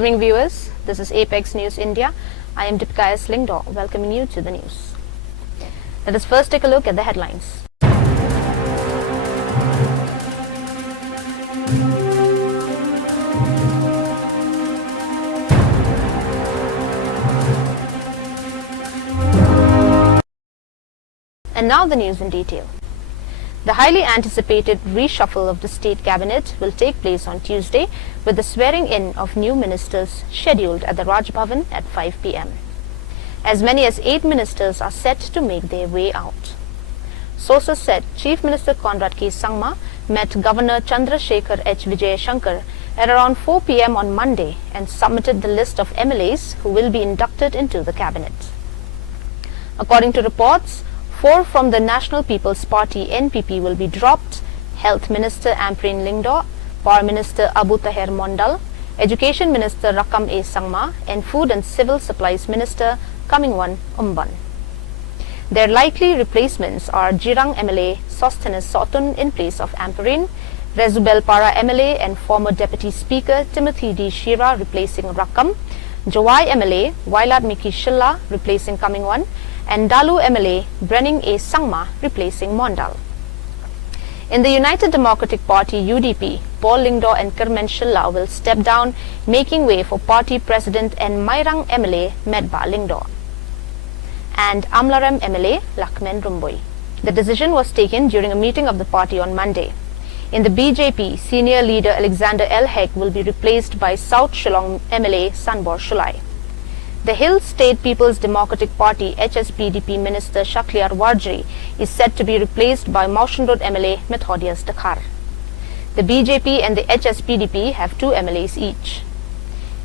Good evening, viewers. This is Apex News India. I am Deepika S. Lingdo, welcoming you to the news. Let us first take a look at the headlines. And now the news in detail. The highly anticipated reshuffle of the state cabinet will take place on Tuesday, with the swearing in of new ministers scheduled at the Raj Bhavan at 5 p.m. As many as 8 ministers are set to make their way out. Sources said Chief Minister Conrad K. Sangma met Governor Chandrasekhar H. Vijayashankar at around 4 p.m. on Monday and submitted the list of MLAs who will be inducted into the cabinet. According to reports, 4 from the National People's Party NPP will be dropped: Health Minister Ampreen Lingdo, Power Minister Abu Taher Mondal, Education Minister Rakam A. Sangma, and Food and Civil Supplies Minister Kamingwan Umban. Their likely replacements are Jirang MLA Sosthenes Sotun in place of Ampreen, Rezubel Para MLA and former Deputy Speaker Timothy D. Shira replacing Rakam, Jawai MLA Wailat Miki Shilla replacing Kamingwan, and Dalu MLA Brenning A. Sangma replacing Mondal. In the United Democratic Party UDP, Paul Lingdo and Kermen Shilla will step down, making way for party president and Mairang MLA Medba Lingdo and Amlarem MLA Lakmen Rumboy. The decision was taken during a meeting of the party on Monday. In the BJP, senior leader Alexander L. Heg will be replaced by South Shillong MLA Sanbor Shulai. The Hill State People's Democratic Party HSPDP Minister Shakliar Warjri is said to be replaced by Motion Road MLA Methodius Dakhar. The BJP and the HSPDP have 2 MLAs each.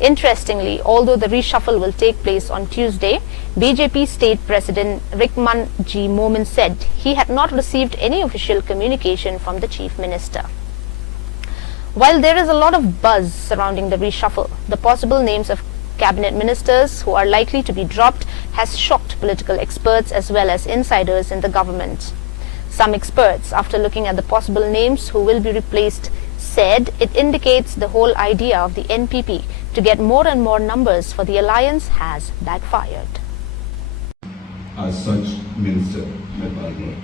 Interestingly, although the reshuffle will take place on Tuesday, BJP State President Rikman G. Momin said he had not received any official communication from the Chief Minister. While there is a lot of buzz surrounding the reshuffle, the possible names of cabinet ministers who are likely to be dropped has shocked political experts as well as insiders in the government. Some experts, after looking at the possible names who will be replaced, said it indicates the whole idea of the NPP to get more and more numbers for the alliance has backfired. As such, Minister Medba.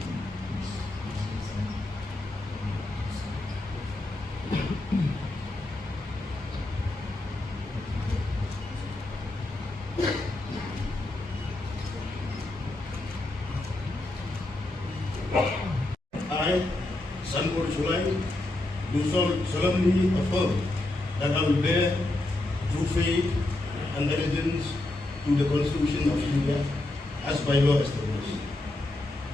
I, Sanbor Shulai, do solemnly affirm that I will bear true faith and allegiance to the Constitution of India as by law established,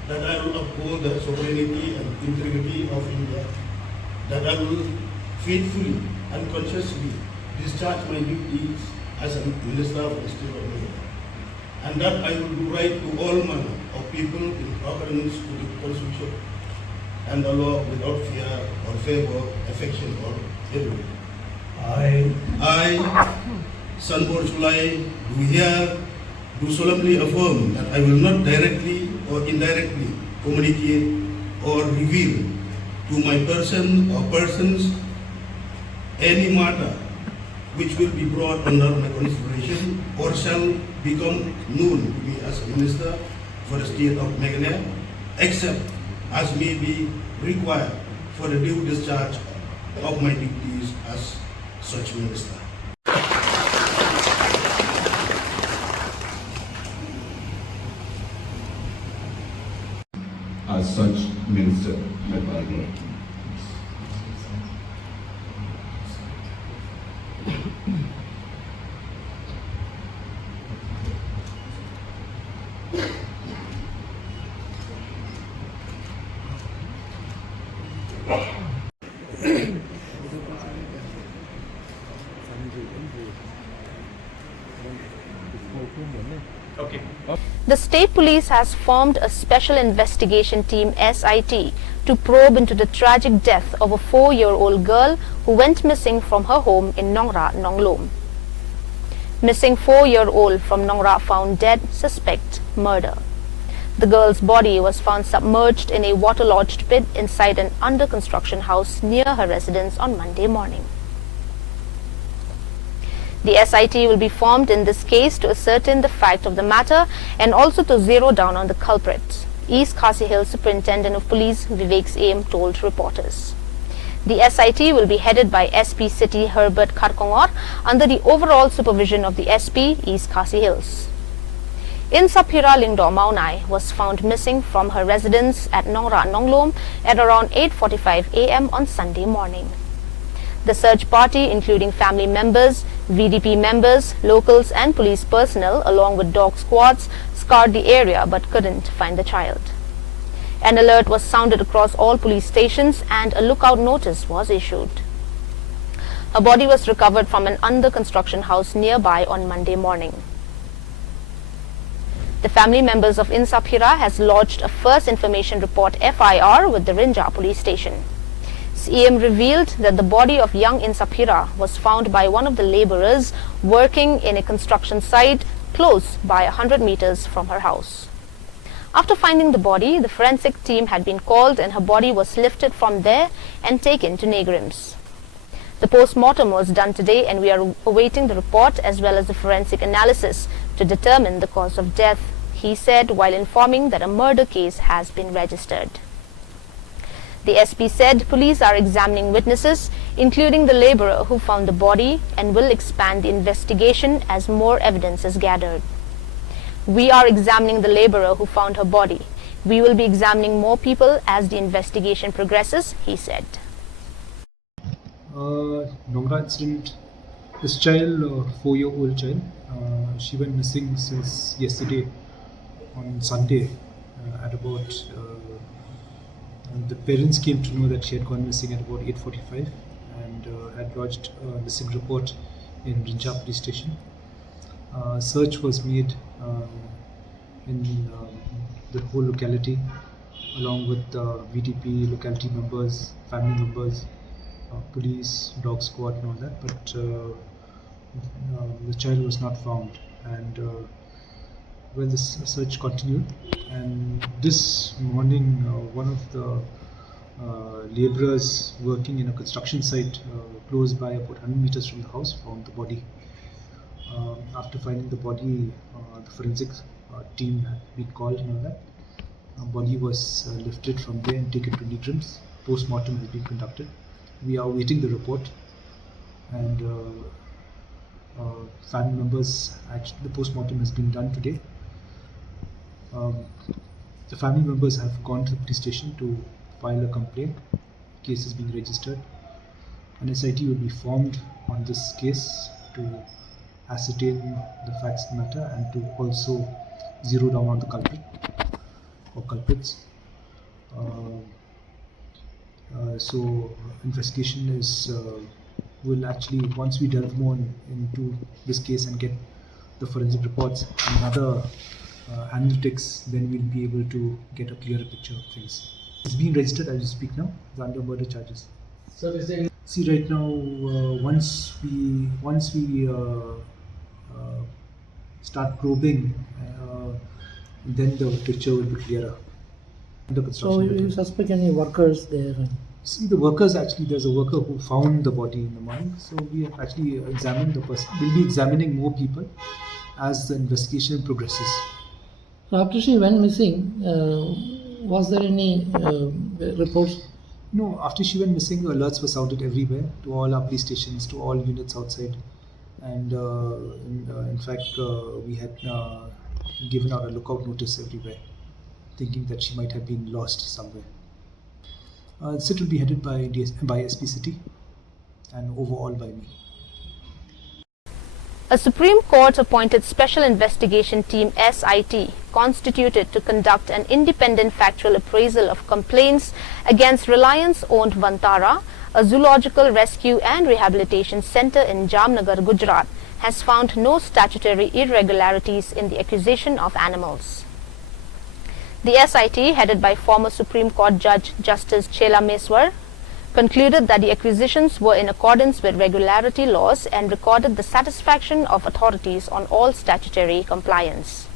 that I will uphold the sovereignty and integrity of India, that I will faithfully and consciously discharge my duties as a Minister of the State of India, and that I will do right to all manner of people in accordance with the Constitution and the law without fear or favor, affection or ill will. I, Sanbor Shulai, do solemnly affirm that I will not directly or indirectly communicate or reveal to my person or persons any matter which will be brought under my consideration or shall become known to me as a Minister for the State of Meghalaya, except as may be required for the due discharge of my duties as such Minister. As such, Minister Medba. The State Police has formed a Special Investigation Team SIT to probe into the tragic death of a 4-year-old girl who went missing from her home in Nongra, Nonglom. Missing 4-year-old from Nongra found dead, suspect murder. The girl's body was found submerged in a waterlogged pit inside an under-construction house near her residence on Monday morning. The SIT will be formed in this case to ascertain the fact of the matter and also to zero down on the culprits, East Khasi Hills Superintendent of Police Vivek Aim told reporters. The SIT will be headed by SP City Herbert Kharkongor under the overall supervision of the SP East Khasi Hills. Insapira Lingdo Maunai was found missing from her residence at Nongra Nonglom at around 8:45 a.m. on Sunday morning. The search party, including family members, VDP members, locals and police personnel along with dog squads, scoured the area but couldn't find the child. An alert was sounded across all police stations and a lookout notice was issued. Her body was recovered from an under-construction house nearby on Monday morning. The family members of Insapira has lodged a first information report FIR with the Rinja police station. CM revealed that the body of young Insapira was found by one of the laborers working in a construction site close by 100 meters from her house. After finding the body, the forensic team had been called and her body was lifted from there and taken to Negrims. The post-mortem was done today and we are awaiting the report as well as the forensic analysis to determine the cause of death, he said while informing that a murder case has been registered. The SP said police are examining witnesses, including the laborer who found the body, and will expand the investigation as more evidence is gathered. We are examining the laborer who found her body. We will be examining more people as the investigation progresses, he said. Nongra incident, this child, 4-year-old child, she went missing since yesterday on Sunday at about the parents came to know that she had gone missing at about 8:45 and had lodged a missing report in Rinja police station. Search was made in the whole locality along with VDP, locality members, family members, police, dog squad and all that, but the child was not found, and well, the search continued, and this morning one of the laborers working in a construction site close by about 100 meters from the house found the body. After finding the body, the forensic team had been called and all that. The body was lifted from there and taken to Negrims. Post-mortem has been conducted. We are awaiting the report, and family members, actually the post-mortem has been done today. The family members have gone to the police station to file a complaint. Case is being registered. An SIT will be formed on this case to ascertain the facts of the matter and to also zero down on the culprit or culprits. So investigation is will actually, once we delve more into this case and get the forensic reports and other analytics, then we'll be able to get a clearer picture of things. It's being registered as we speak now. It's under murder charges. So is there See, right now, once we start probing, then the picture will be clearer. Under so construction. you suspect any workers there? See, the workers, actually, there's a worker who found the body in the morning. So we have actually examined the person. We'll be examining more people as the investigation progresses. So after she went missing, was there any reports? No, after she went missing, alerts were sounded everywhere to all our police stations, to all units outside. And in fact, we had given out a lookout notice everywhere, thinking that she might have been lost somewhere. SIT will be headed by SP City and overall by me. A Supreme Court appointed Special Investigation Team SIT constituted to conduct an independent factual appraisal of complaints against Reliance-owned Vantara, a zoological rescue and rehabilitation center in Jamnagar, Gujarat, has found no statutory irregularities in the acquisition of animals. The SIT, headed by former Supreme Court Judge Justice Chela Meswar, concluded that the acquisitions were in accordance with regularity laws and recorded the satisfaction of authorities on all statutory compliance.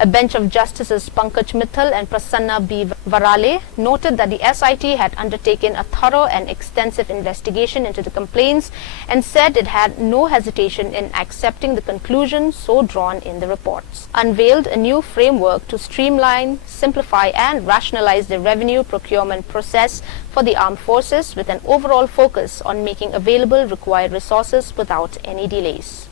A bench of Justices Pankaj Mittal and Prasanna B. Varale noted that the SIT had undertaken a thorough and extensive investigation into the complaints and said it had no hesitation in accepting the conclusions so drawn in the reports. Unveiled a new framework to streamline, simplify and rationalize the revenue procurement process for the armed forces with an overall focus on making available required resources without any delays.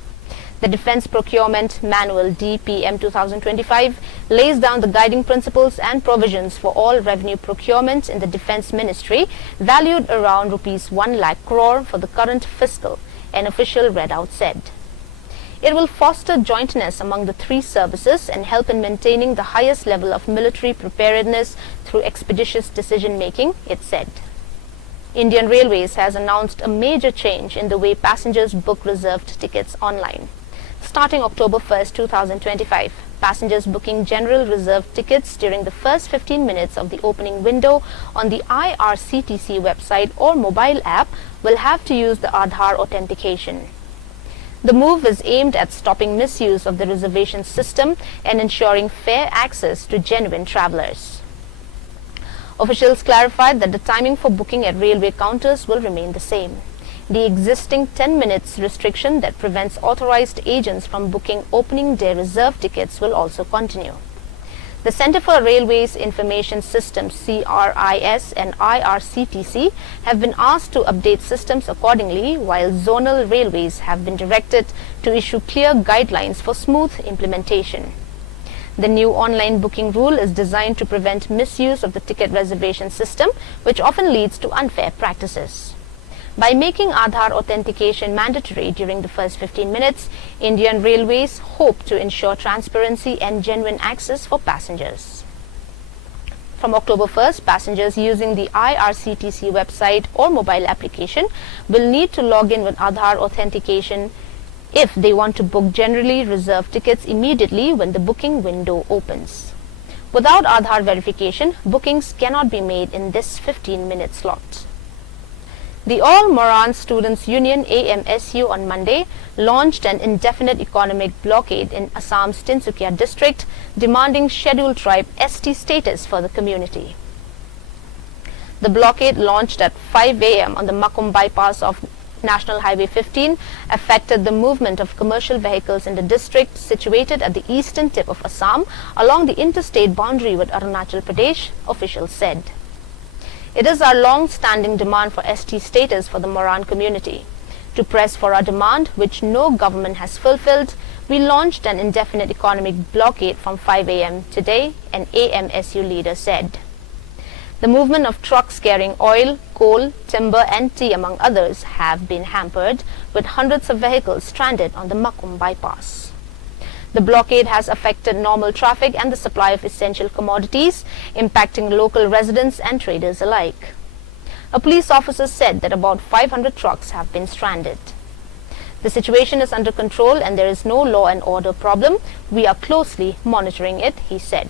The Defence Procurement Manual DPM 2025 lays down the guiding principles and provisions for all revenue procurement in the Defence Ministry, valued around Rs 1 lakh crore for the current fiscal, an official readout said. It will foster jointness among the three services and help in maintaining the highest level of military preparedness through expeditious decision-making, it said. Indian Railways has announced a major change in the way passengers book reserved tickets online. Starting October 1st, 2025, passengers booking general reserved tickets during the first 15 minutes of the opening window on the IRCTC website or mobile app will have to use the Aadhaar authentication. The move is aimed at stopping misuse of the reservation system and ensuring fair access to genuine travellers. Officials clarified that the timing for booking at railway counters will remain the same. The existing 10 minutes restriction that prevents authorized agents from booking opening day reserved tickets will also continue. The Centre for Railways Information Systems CRIS and IRCTC have been asked to update systems accordingly, while zonal railways have been directed to issue clear guidelines for smooth implementation. The new online booking rule is designed to prevent misuse of the ticket reservation system, which often leads to unfair practices. By making Aadhaar authentication mandatory during the first 15 minutes, Indian Railways hope to ensure transparency and genuine access for passengers. From October 1st, passengers using the IRCTC website or mobile application will need to log in with Aadhaar authentication if they want to book generally reserved tickets immediately when the booking window opens. Without Aadhaar verification, bookings cannot be made in this 15-minute slot. The All Moran Students Union AMSU on Monday launched an indefinite economic blockade in Assam's Tinsukia district, demanding scheduled tribe ST status for the community. The blockade, launched at 5 a.m. on the Makum bypass of National Highway 15, affected the movement of commercial vehicles in the district situated at the eastern tip of Assam along the interstate boundary with Arunachal Pradesh, officials said. It is our long-standing demand for ST status for the Moran community. To press for our demand, which no government has fulfilled, we launched an indefinite economic blockade from 5 a.m. today, an AMSU leader said. The movement of trucks carrying oil, coal, timber and tea, among others, have been hampered, with hundreds of vehicles stranded on the Makum bypass. The blockade has affected normal traffic and the supply of essential commodities, impacting local residents and traders alike. A police officer said that about 500 trucks have been stranded. The situation is under control and there is no law and order problem. We are closely monitoring it, he said.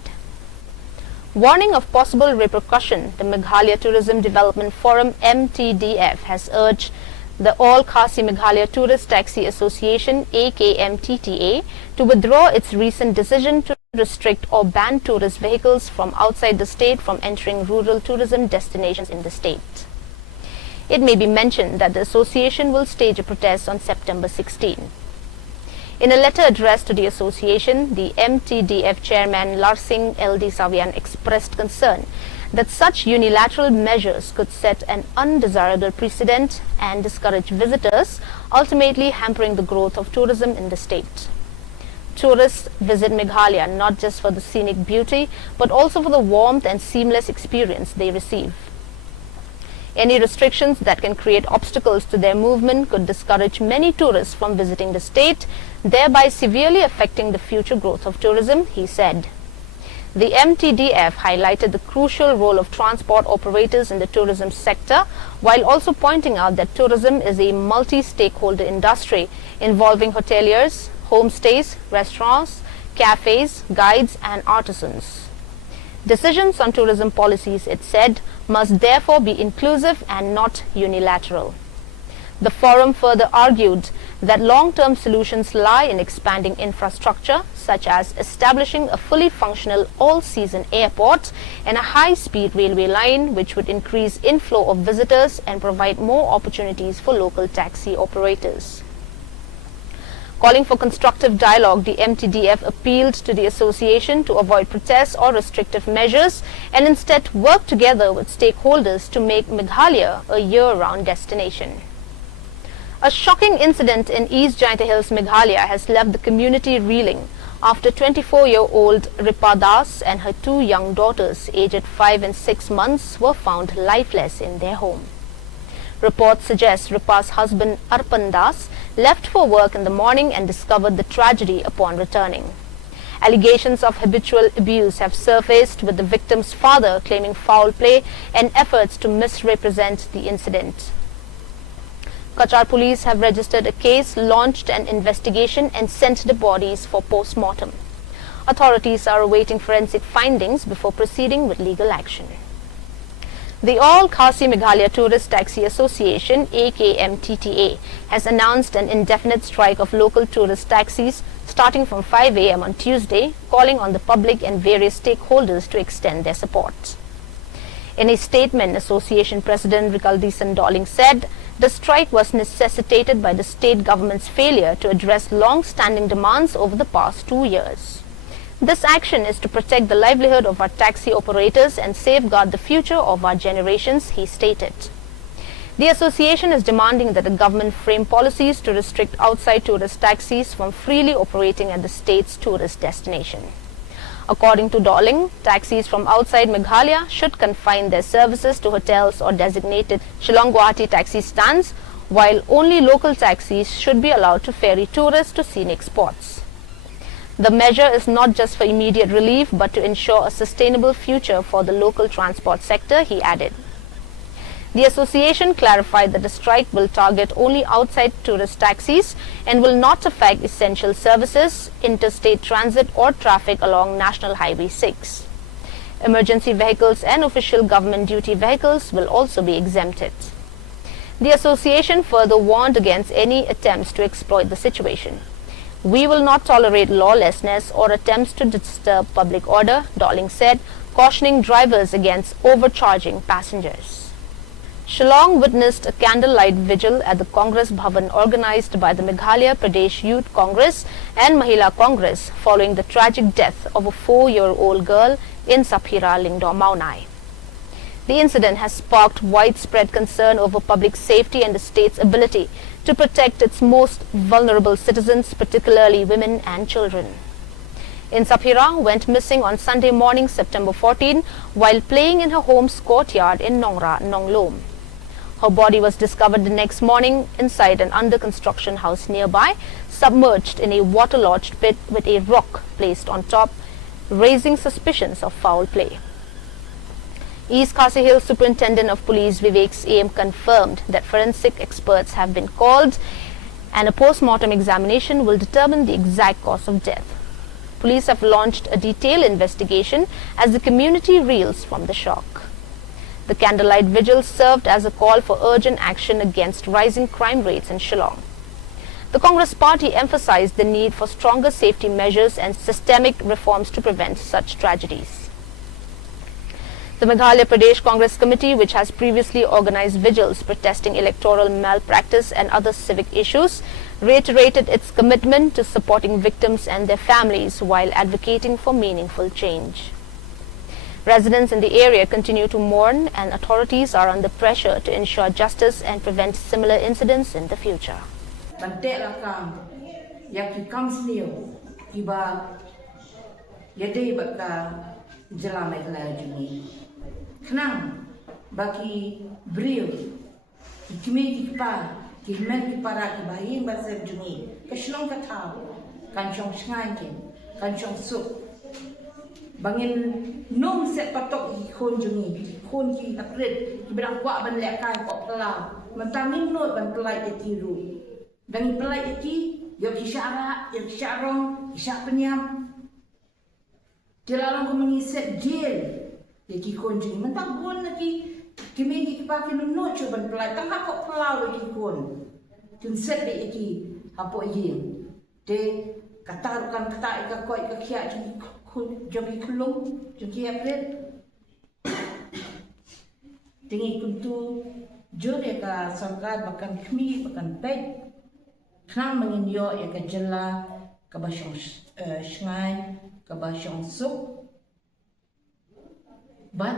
Warning of possible repercussion, the Meghalaya Tourism Development Forum MTDF has urged the All Khasi Meghalaya Tourist Taxi Association AKMTTA to withdraw its recent decision to restrict or ban tourist vehicles from outside the state from entering rural tourism destinations in the state. It may be mentioned that the association will stage a protest on September 16. In a letter addressed to the association, the MTDF chairman Larsing LD Savian expressed concern that such unilateral measures could set an undesirable precedent and discourage visitors, ultimately hampering the growth of tourism in the state. Tourists visit Meghalaya not just for the scenic beauty, but also for the warmth and seamless experience they receive. Any restrictions that can create obstacles to their movement could discourage many tourists from visiting the state, thereby severely affecting the future growth of tourism, he said. The MTDF highlighted the crucial role of transport operators in the tourism sector, while also pointing out that tourism is a multi-stakeholder industry involving hoteliers, homestays, restaurants, cafes, guides and artisans. Decisions on tourism policies, it said, must therefore be inclusive and not unilateral. The forum further argued that long-term solutions lie in expanding infrastructure, such as establishing a fully functional all-season airport and a high-speed railway line, which would increase inflow of visitors and provide more opportunities for local taxi operators. Calling for constructive dialogue, the MTDF appealed to the association to avoid protests or restrictive measures and instead work together with stakeholders to make Meghalaya a year-round destination. A shocking incident in East Jaintia Hills, Meghalaya has left the community reeling after 24-year-old Ripa Das and her two young daughters, aged 5 and 6 months, were found lifeless in their home. Reports suggest Ripa's husband Arpan Das left for work in the morning and discovered the tragedy upon returning. Allegations of habitual abuse have surfaced, with the victim's father claiming foul play and efforts to misrepresent the incident. Cachar police have registered a case, launched an investigation and sent the bodies for post-mortem. Authorities are awaiting forensic findings before proceeding with legal action. The All Khasi Meghalaya Tourist Taxi Association (AKMTTA) has announced an indefinite strike of local tourist taxis starting from 5 a.m. on Tuesday, calling on the public and various stakeholders to extend their support. In a statement, Association President Rikaldisan Dolling said the strike was necessitated by the state government's failure to address long-standing demands over the past 2 years. This action is to protect the livelihood of our taxi operators and safeguard the future of our generations, he stated. The association is demanding that the government frame policies to restrict outside tourist taxis from freely operating at the state's tourist destination. According to Dolling, taxis from outside Meghalaya should confine their services to hotels or designated Shillong-Guwahati taxi stands, while only local taxis should be allowed to ferry tourists to scenic spots. The measure is not just for immediate relief but to ensure a sustainable future for the local transport sector, he added. The association clarified that the strike will target only outside tourist taxis and will not affect essential services, interstate transit or traffic along National Highway 6. Emergency vehicles and official government duty vehicles will also be exempted. The association further warned against any attempts to exploit the situation. We will not tolerate lawlessness or attempts to disturb public order, Dolling said, cautioning drivers against overcharging passengers. Shillong witnessed a candlelight vigil at the Congress Bhavan organized by the Meghalaya Pradesh Youth Congress and Mahila Congress following the tragic death of a 4-year-old girl in Saphira, Lingdor, Maunai. The incident has sparked widespread concern over public safety and the state's ability to protect its most vulnerable citizens, particularly women and children. In Saphira went missing on Sunday morning, September 14, while playing in her home's courtyard in Nongra, Nonglom. Her body was discovered the next morning inside an under-construction house nearby, submerged in a waterlogged pit with a rock placed on top, raising suspicions of foul play. East Khasi Hills Superintendent of Police Vivek AM confirmed that forensic experts have been called and a post-mortem examination will determine the exact cause of death. Police have launched a detailed investigation as the community reels from the shock. The candlelight vigil served as a call for urgent action against rising crime rates in Shillong. The Congress Party emphasized the need for stronger safety measures and systemic reforms to prevent such tragedies. The Meghalaya Pradesh Congress Committee, which has previously organized vigils protesting electoral malpractice and other civic issues, reiterated its commitment to supporting victims and their families while advocating for meaningful change. Residents in the area continue to mourn and authorities are under pressure to ensure justice and prevent similar incidents in the future. Kenang bagi beliau kami kita kami para kibahin bahasa Jungi keselong kata kancong sengaja kancong sup bangin nung set patok ikon Jungi ikon ki upgrade berang kuat banlekai kok pelau mentangin not ban pelai etiru dan pelai eti yo kisyara yo kisyarong kisyak penyam jelalong ko mengiset jail Yaki konjing mentang pun lagi kimi pakai menut coba pelai tengah kok pelau yaki kon. Tunset yaki hapo yin te katarukan kata ika koi ika kia jogi kulung jogi apret tingi kuntu jure ka sarkar bakan khmi bakan pet khang mangin yo ika jela ka basyong shngai ka basyong suk but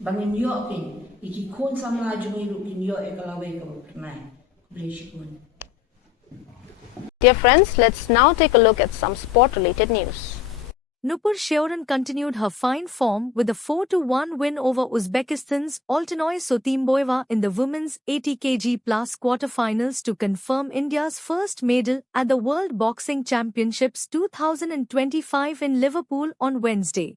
bangin yo kin iki kon samla jungi ru kin yo ika lawe ka pernai bleshikun. Dear friends, let's now take a look at some sport-related news. Nupur Sheoran continued her fine form with a 4-1 win over Uzbekistan's Altonoy Sotimboyeva in the women's 80 kg plus quarterfinals to confirm India's first medal at the World Boxing Championships 2025 in Liverpool on Wednesday.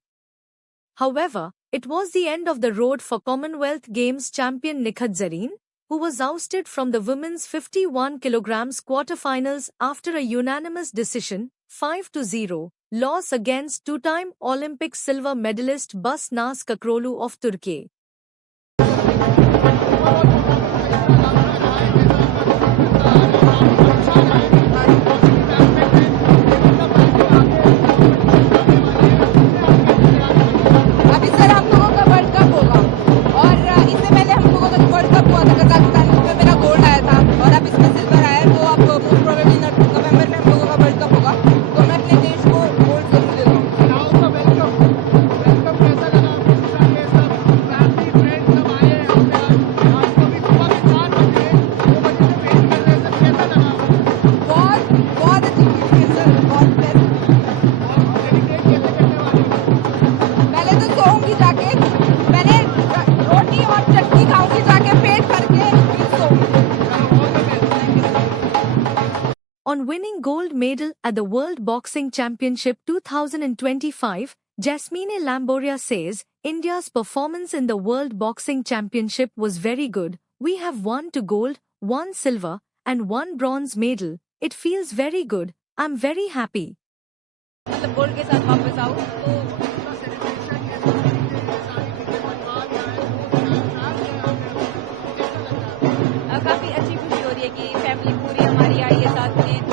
However, it was the end of the road for Commonwealth Games champion Nikhat Zareen, who was ousted from the women's 51 kg quarterfinals after a unanimous decision, 5-0, loss against two-time Olympic silver medalist Bus Naz Kakrolu of Turkey. On winning gold medal at the World Boxing Championship 2025, Jasmine Lamboria says, India's performance in the World Boxing Championship was very good. We have won 2 gold, 1 silver, and 1 bronze medal. It feels very good. I'm very happy. मतलब gold के साथ वापस आओ तो काफी अच्छी खुशी हो रही है कि फैमिली पूरी हमारी आई है साथ में